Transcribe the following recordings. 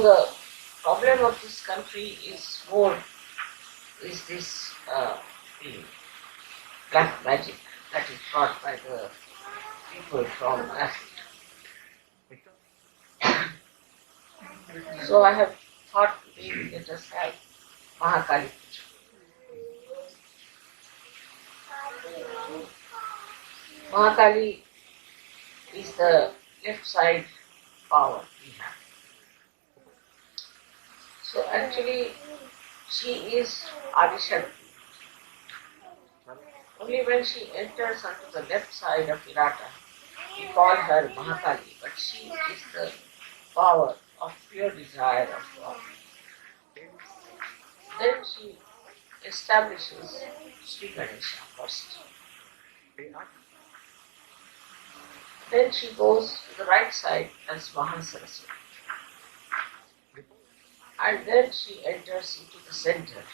So the problem of this country is this the black magic that is brought by the people from Africa. So I have thought today let us have Mahakali. Mahakali is the left side power we have. So actually she is Adishakti. Only when she enters onto the left side of Virata, we call her Mahakali, but she is the power of pure desire of God. Then she establishes Sri Ganesha first. Then she goes to the right side as Mahasaraswati. And then she enters into the center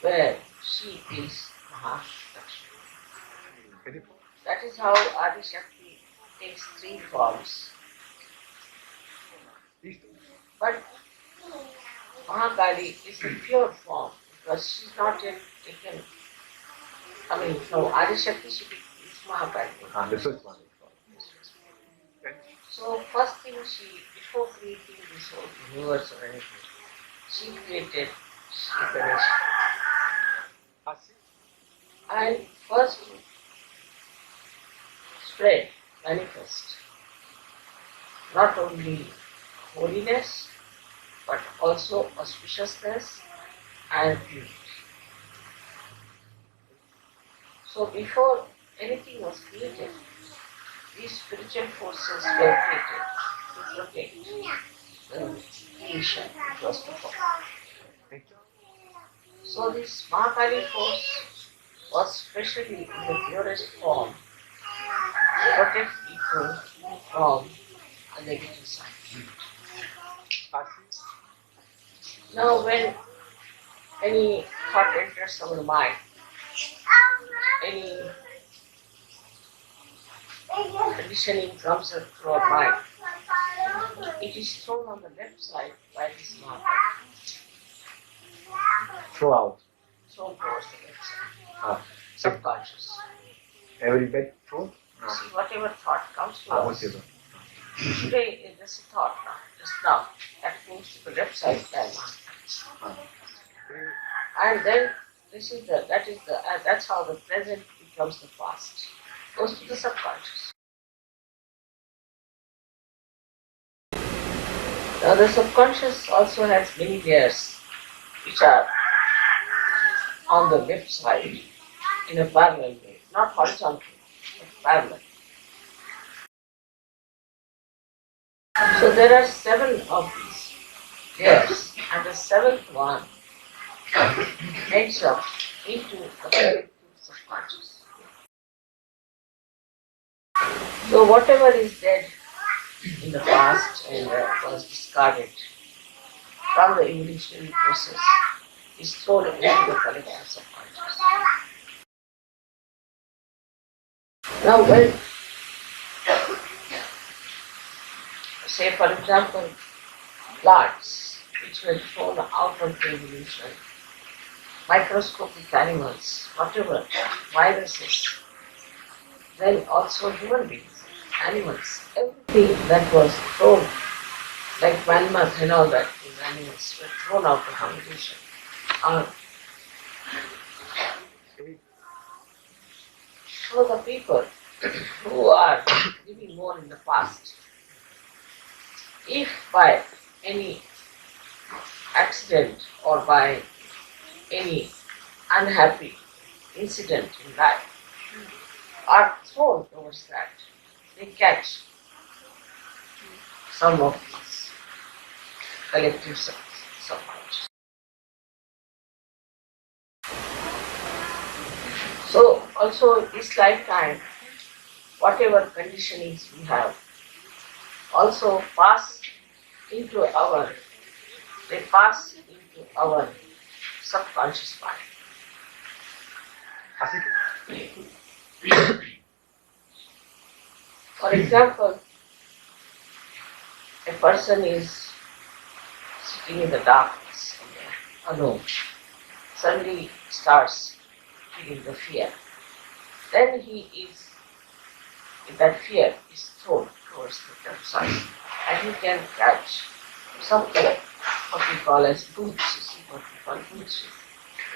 where she is Mahalakshmi. That is how Adi Shakti takes three forms. But Mahakali is a pure form because she is not yet taken. I mean, no, Adi Shakti is Mahakali. This is one. So first thing before creating this whole universe or anything, she created Sri Ganesha. And first spread, manifest, not only holiness, but also auspiciousness and beauty. So before anything was created, these spiritual forces were created to protect the creation which was before. So this Mahakali force was specially in the purest form to protect people from a negative side. Now when any thought enters our mind, any conditioning comes up to our mind, it is thrown on the left side by this Mahakali. Throughout. Thrown towards the left side. Subconscious. Every bit through? See, whatever thought comes to us. Whatever. Today it is a thought now, just now, that moves to the left side by Mahakali. And then that's how the present becomes the past. Goes to the subconscious. Now the subconscious also has many layers which are on the left side in a parallel way, not horizontal, but parallel. So there are 7 of these layers, and the 7th one ends up into the collective subconscious. So whatever is dead in the past and was discarded from the evolutionary process is thrown into the collective subconscious. Now when, say for example, plants which were thrown out of the evolution, microscopic animals, whatever, viruses, then also human beings, animals, everything that was thrown, like mammoth and all that, these animals were thrown out of evolution. So the people who are living more in the past, if by any accident or by any unhappy incident in life are thrown towards that, they catch some of these collective subconscious. So also this lifetime, whatever conditionings we have, also pass into our subconscious mind. For example, a person is sitting in the darkness alone, suddenly starts feeling the fear. Then that fear is thrown towards the left side, and he can catch something what we call as boots, you see, what we call boots.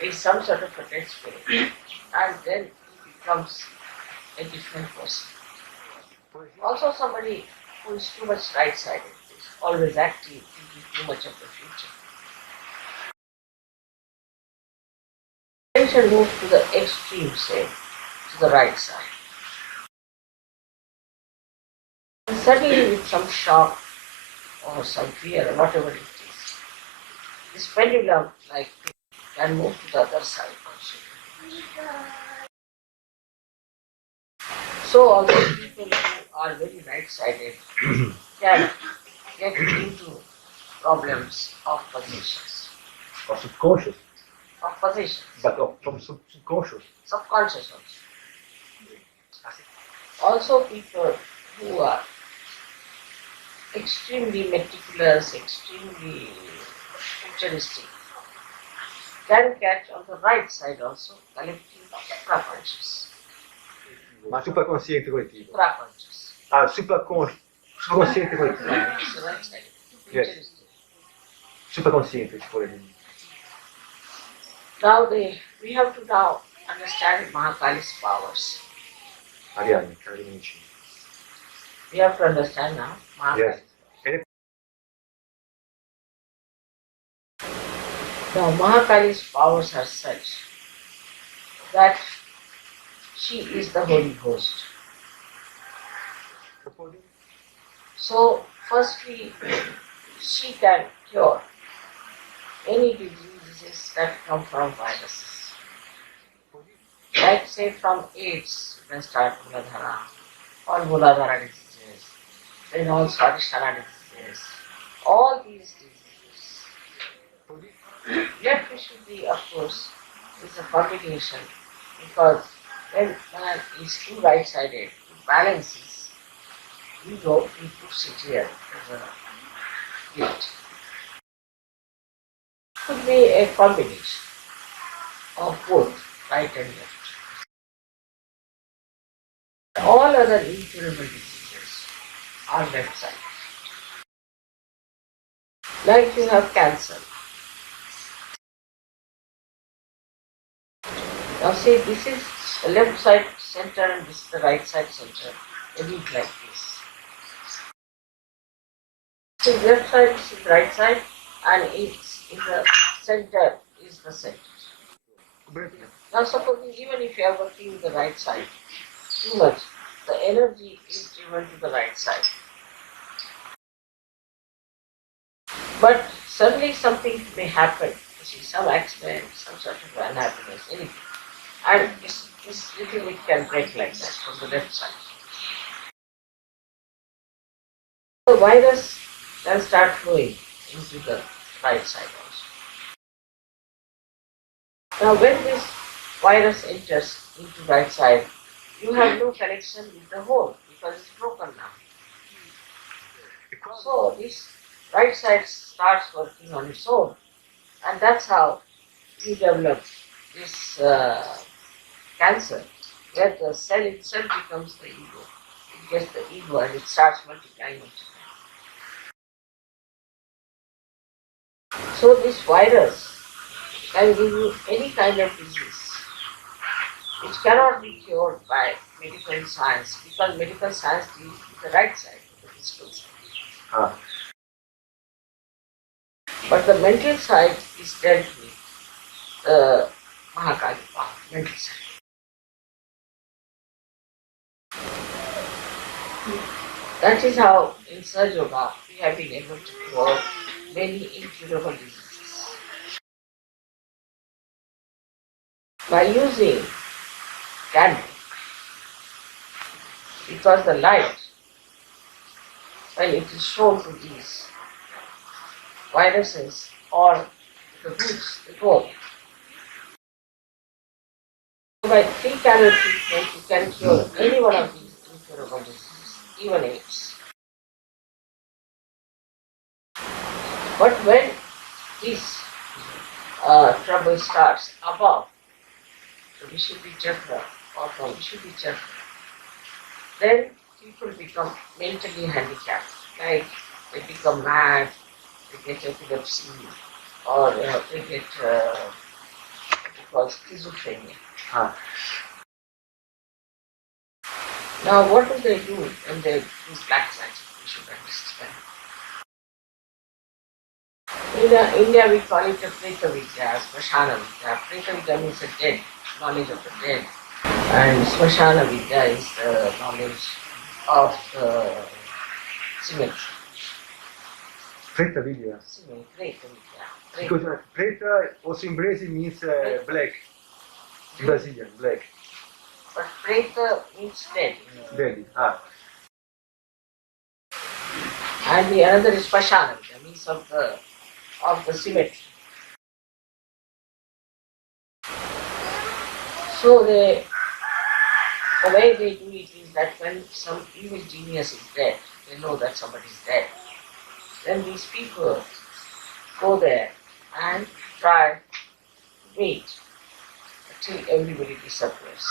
Is some sort of a dead spirit, and then he becomes a different person. Also somebody who is too much right-sided, is always active, thinking too much of the future. Attention moves to the extreme, say, to the right side. And suddenly with some shock or some fear or whatever it is, this pendulum can move to the other side also. So also people who are very right-sided can get into problems of positions. Or subconscious, Of positions. but from subconscious. Subconscious also. Also people who are extremely meticulous, extremely futuristic, can catch on the right side also collective supraconscious. Ma supraconsciente collettivo. Supraconscious. Ah, subconsciente collettivo. It's the right side. Yes. Futuristic. Supraconsciente si vuole dire. Now we have to now understand Mahakali's powers. Ariane, cari amici. We have to understand now Mahakali. Yes. Now Mahakali's powers are such that she is the Holy Ghost. So firstly, she can cure any diseases that come from viruses. Like say from AIDS, you can start Muladhara, all Muladhara diseases, then all Swadhisthana diseases, all these diseases. Yet we should be, of course, is a combination, because when man is too right-sided, it balances, he puts it here as a gift. Could be a combination of both right and left. All other incurable diseases are left side. Like you have cancer. Now see, this is the left side center and this is the right side center. They meet like this. See, left side is the right side and it's in the center is the center. Now supposing even if you are working with the right side too much, the energy is driven to the right side. But suddenly something may happen, you see, some accident, some sort of unhappiness, anything. And this little bit can break like that from the left side. The virus can start flowing into the right side also. Now when this virus enters into right side, you have no connection with the whole because it's broken now. So this right side starts working on its own, and that's how you develop this cancer, where the cell itself becomes the ego. It gets the ego and it starts multiplying. So this virus can give you any kind of disease, which cannot be cured by medical science, because medical science deals with the right side of the physical side. But the mental side is dealt with the Mahakali power, mental side. That is how in Sahaja Yoga we have been able to cure many incurable diseases. By using candle, because the light, when it is shown to these viruses or the roots, the both, by 3 candle treatment you can cure any one of these incurable diseases, even AIDS. But when this trouble starts above the Vishuddhi Chakra or from Vishuddhi Chakra, then people become mentally handicapped, like they become mad, they get epilepsy, or they get what you call schizophrenia. Ah, Now, what do they do when they do black magic? We should understand. In India, we call it a Preta Vidya, Smashana Vidya. Preta Vidya means the dead, knowledge of the dead. And Smashana Vidya is the knowledge of the cemetery. Preta Vidya. Preta Vidya. Because Preta also in Brazil means black. In Brazilian, black. But Preta means dead. Dead. Ah. And the another is Smashana Vidya, means of the cemetery. So the way they do it is that when some evil genius is dead, they know that somebody is dead. Then these people go there and try to wait until everybody disappears.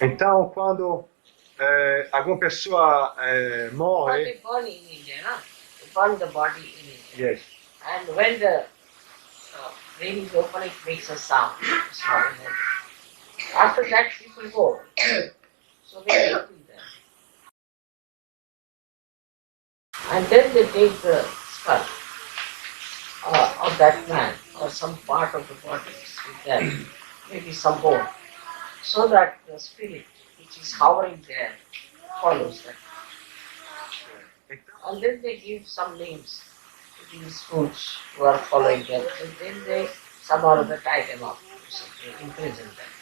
Então, quando alguma pessoa But morre, they burn in India, no? They burn the body in India. yes. And when the rain is open, it makes a sound. After that, people go. So they kill them. And then they take the skull of that man or some part of the body with them, maybe some bone, so that the spirit which is hovering there follows them. And then they give some names to these fools who are following them. And then they somehow or other tie them up, imprison them.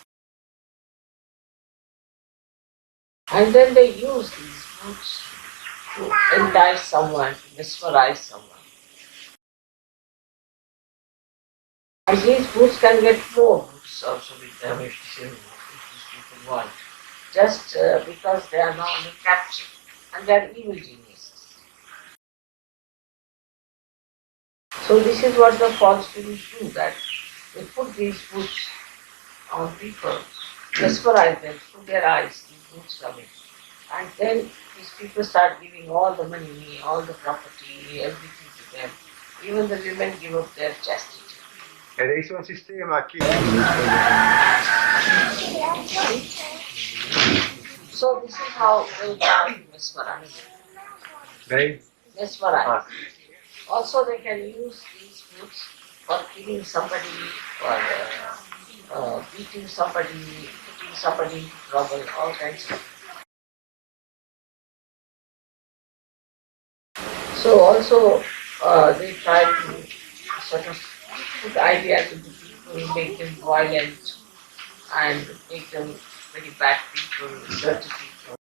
And then they use these foods to entice someone, to mesmerize someone. And these foods can get more foods also with them if these people want. Just because they are now under capture and they are evil geniuses. So this is what the false gurus do, that they put these foods on people, mesmerize them through their eyes, these foods come in. And then these people start giving all the money, all the property, everything to them. Even the women give up their chastity. Ed è un sistema che... So this is how they try to mesmerize. Lei? Mesmerize. Ah. Also they can use these foods for killing somebody, for beating somebody, putting somebody into trouble, all kinds of. So also they try to sort of put ideas into people, make them violent and make them very bad people, dirty people.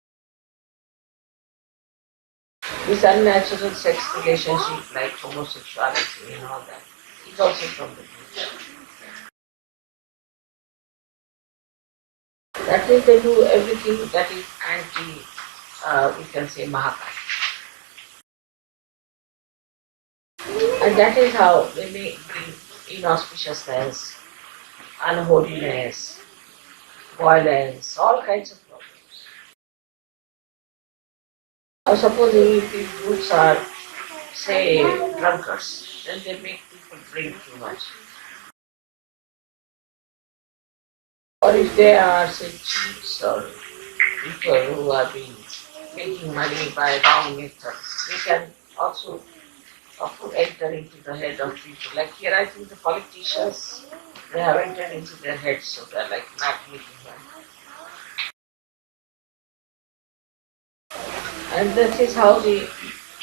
This unnatural sex relationship like homosexuality and all that is also from the Buddha. That is, they do everything that is anti, we can say, Mahakali. And that is how they may bring inauspiciousness, unholiness, violence, all kinds of problems. Now supposing if these groups are, say, drunkards, then they make people drink too much. Or if they are, say, cheats or people who have been making money by wrong methods, they can also enter into the head of people. Like here I think the politicians, they have entered into their heads, so they're like not making money. And that is how the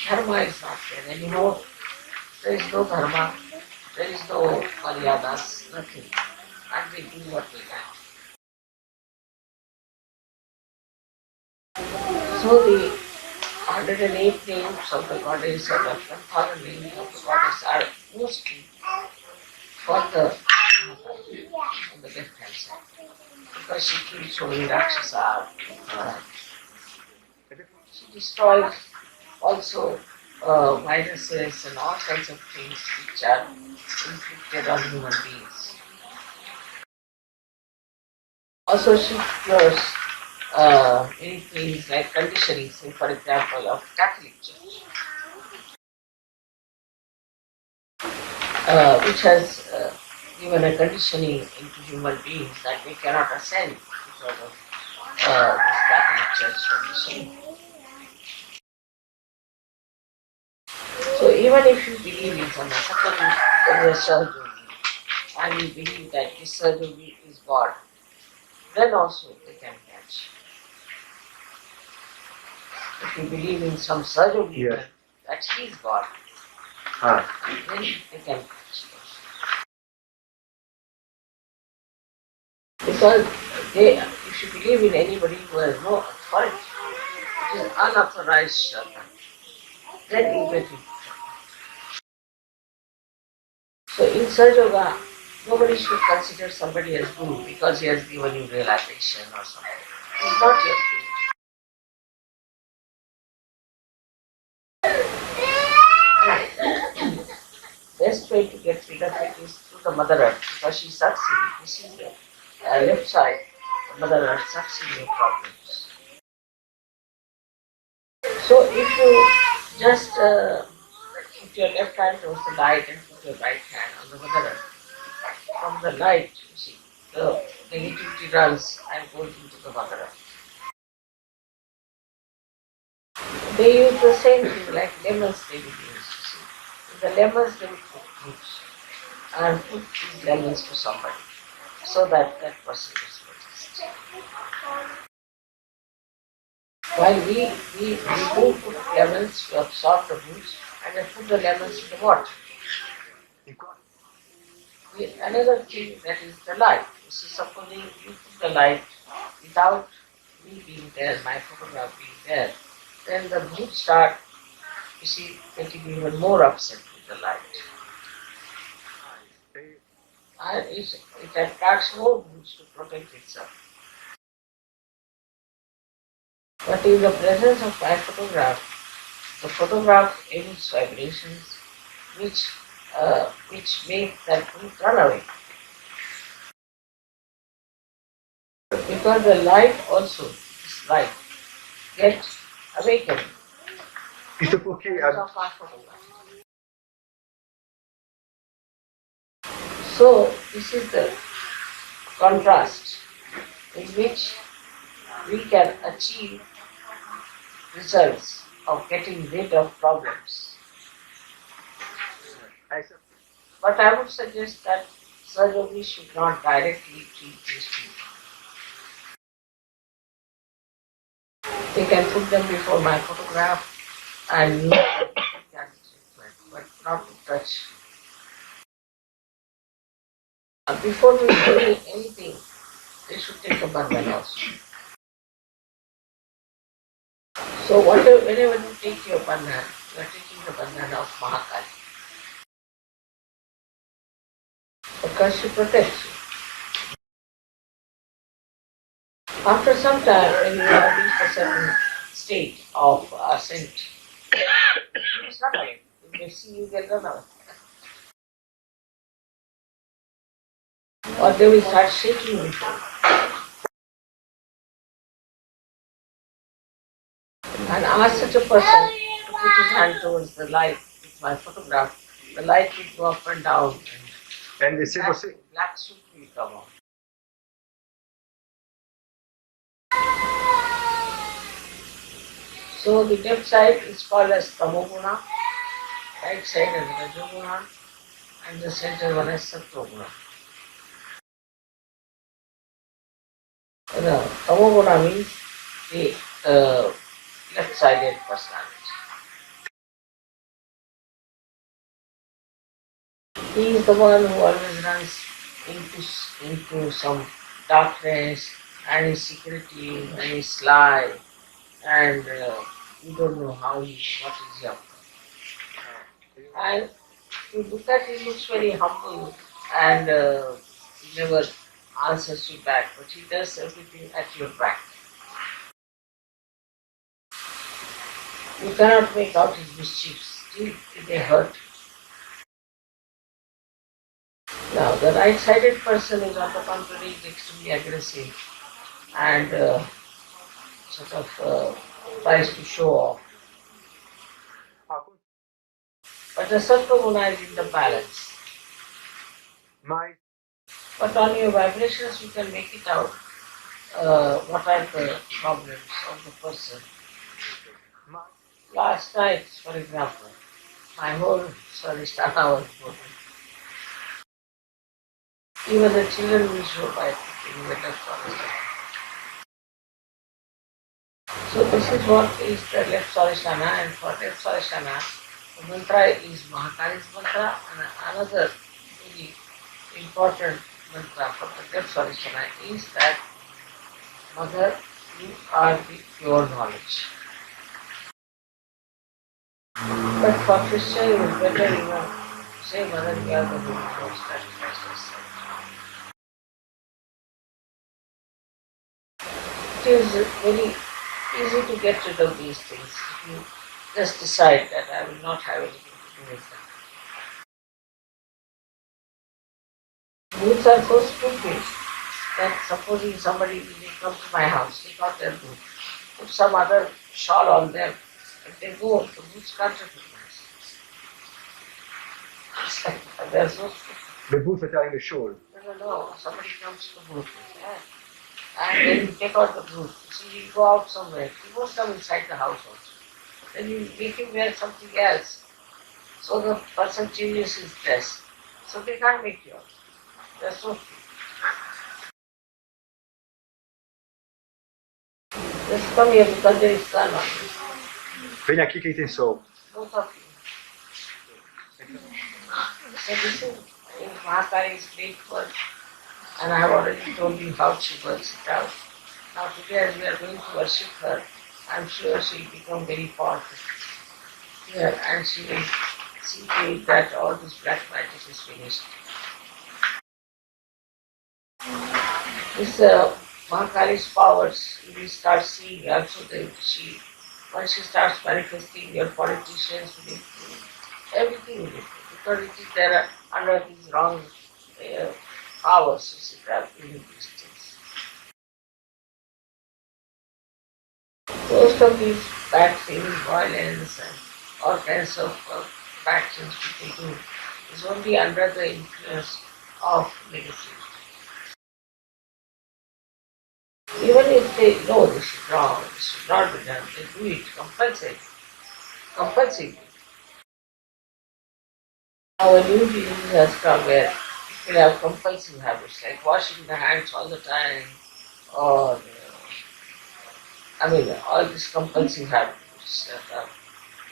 dharma is not there anymore. There is no dharma, there is no maryadas, nothing. And they do what they can. So the 108 names of the goddess or the 1,000 names of the goddess are mostly for the Mahakali on the left hand side. Because she killed so many Rakshasas. She destroyed also viruses and all kinds of things which are inflicted on human beings. Also, she explores many things like conditioning, say for example, of Catholic Church, which has given a conditioning into human beings that they cannot ascend because of this Catholic Church conditioning. So even if you believe in someone, suppose there is a surgery, and you believe that this surgery is God, then also they can catch. If you believe in some surgery, Yes. that he is God, Ah. then they can catch. Because if you believe in anybody who has no authority, it is unauthorized servant, then you get it. So in Sahaja Yoga, nobody should consider somebody as guru because he has given you realization or something. He is not your guru. Best way to get rid of it is through the Mother Earth because she sucks in it. This is the left side. The Mother Earth sucks in your problems. So if you just put your left hand towards the light and put your right hand on the Mother Earth, from the light, you see, the negativity runs and goes into the Mother Earth. They use the same thing like lemons they will use. In the lemons they will put fruits and put these lemons to somebody so that that person is noticed. While we do put lemons to absorb the roots and then put the lemons in the water. Another thing that is the light. You see, supposing you put the light without me being there, my photograph being there, then the roots start, you see, getting even more upset with the light. And it attracts more roots to protect itself. But in the presence of my photograph, the photograph emits vibrations which make that root run away. Because the light also, this light, gets awakened. Isso porque So this is the contrast in which we can achieve results of getting rid of problems. But I would suggest that surgery should not directly treat these people. They can put them before my photograph and use that treatment, but not to touch. Before doing anything, they should take a bandhan also. So whenever you take your bandhan, you are taking the bandhan of Mahakali. Because she protects you. After some time, when you have reached a certain state of ascent, you will run away. If they see you, they'll run away. Or they will start shaking with you. And ask such a person to put his hand towards the light with my photograph. The light will go up and down. And se você Black suit will come out. So the left side is called as Tamoguna, right side is Rajoguna, and the center one is Sattoguna. The Tamoguna means the left-sided personality. He is the one who always runs into some darkness and is secretive and is sly and you don't know what is he up to. And if you look at him, he looks very humble and he never answers you back, but he does everything at your back. You cannot make out his mischiefs. they hurt. Now, the right-sided person is on the contrary extremely aggressive and tries to show off. But the Sattva-guna is in the balance. But on your vibrations you can make it out what are the problems of the person. Last night, for example, my whole Swadhisthana was broken. Even the children will show by putting the left Swadhisthana. So this is what is the left Swadhisthana, and for left Swadhisthana, the mantra is Mahakali's mantra, and another very important mantra for the left Swadhisthana is that Mother, you are the pure knowledge. But for Christian, it is better, say Mother, you are the Holy Ghost, that is it is very easy to get rid of these things. If you just decide that I will not have anything to do with them. Booths are so stupid that supposing somebody will come to my house, take out their boot, put some other shawl on them, and they go, the boots can't recognize. It's like, they're so stupid. The boots are telling the shawl. No, somebody comes to the booth, and then you take out the boot. See, you go out somewhere, he won't come inside the house also. Then you make him wear something else. So the person changes his dress. So they can't make you out. They're so stupid. Just come here because there is sun on you. Vem aqui que tem sol. Both of you. So this is Mahakali's great work. And I have already told you how she works it out. Now today as we are going to worship her, I am sure she will become very powerful here, and she will see to it that all this black magic is finished. This Mahakali's powers, you will start seeing also that once she starts manifesting, your politicians will improve, everything will improve, because it is there under these wrong powers, you see, that will these things. Most of these bad things, violence and all kinds of bad things people do is only under the influence of negativity. Even if they know this is wrong, this should not be done, they do it compulsively. Now a new disease has come where people have compulsive habits, like washing the hands all the time, or all these compulsive habits that are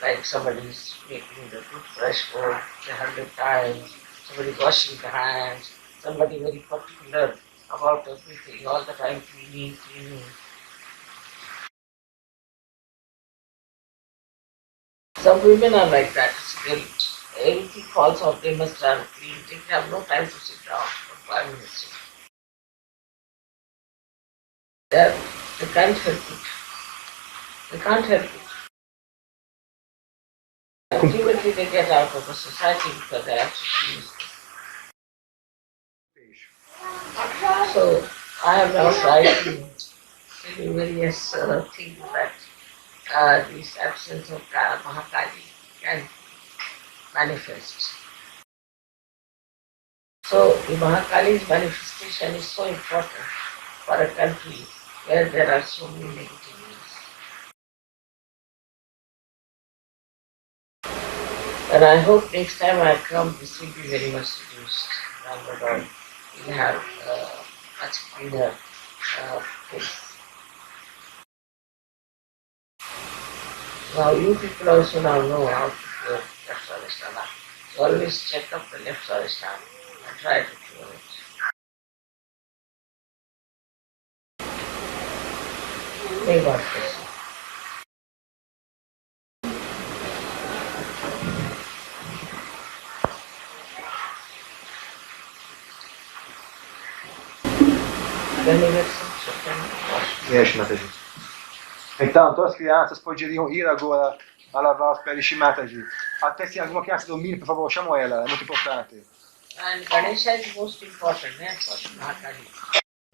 like somebody is making the toothbrush go 100 times, somebody washing the hands, somebody very particular about everything, all the time cleaning. Some women are like that. Everything falls off, they must have clean. They have no time to sit down for 5 minutes. They can't help it. They can't help it. Ultimately they get out of the society because they're actually useless. So I have now tried to tell you various things that this absence of Mahakali can manifest. So the Mahakali's manifestation is so important for a country where there are so many negativities. And I hope next time I come, this will be very much reduced. We'll have much cleaner place. Now you people also now know how to cure left Swadhisthana. So always check up the left Swadhisthana and try to cure it. May God bless you. Can you get some? Riesce, Mataji. Intanto as crianças poderiam ir agora a lavar os pés de Mataji. Attenzione, uma criança dormindo, por favor, chama ela, é muito importante. And Ganesha is most important, for Mahakali.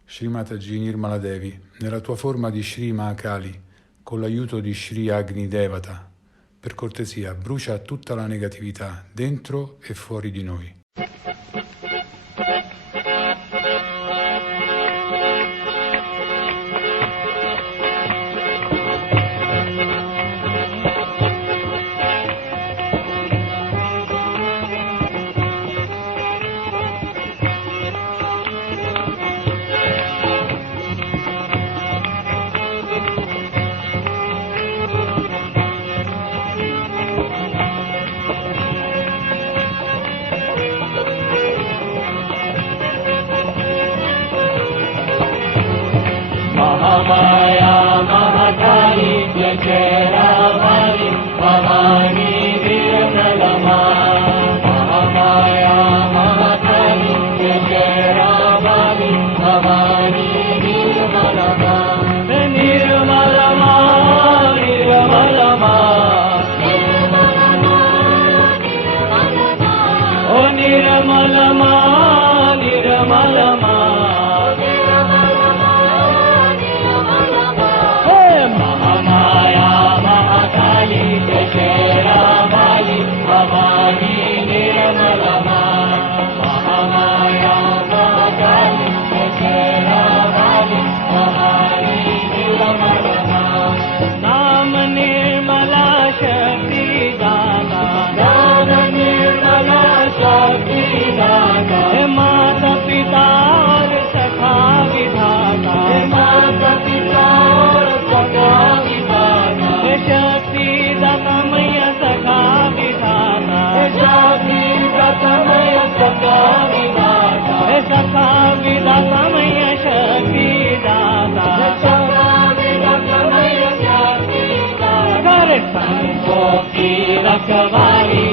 Shri Mataji Nirmala Devi, nella tua forma di Shri Mahakali, con l'aiuto di Shri Agni Devata, per cortesia, brucia tutta la negatività dentro e fuori di noi. Maya Mahakali Jajaravali Bhavani Nirmalama Mahamaya Mahakali Jajaravali Bhavani Nirmalama Nirmalama Nirmalama Oh Nirmalama Nirmalama माता पिता और सखा विधाता माता पिता और सखा विधाता शक्ति दतमय सखा विधाता शक्ति दतमय सखा विधाता सखा विधातमय शक्ति दाता सखा विधातमय शक्ति दाता कर संतों की रखवाली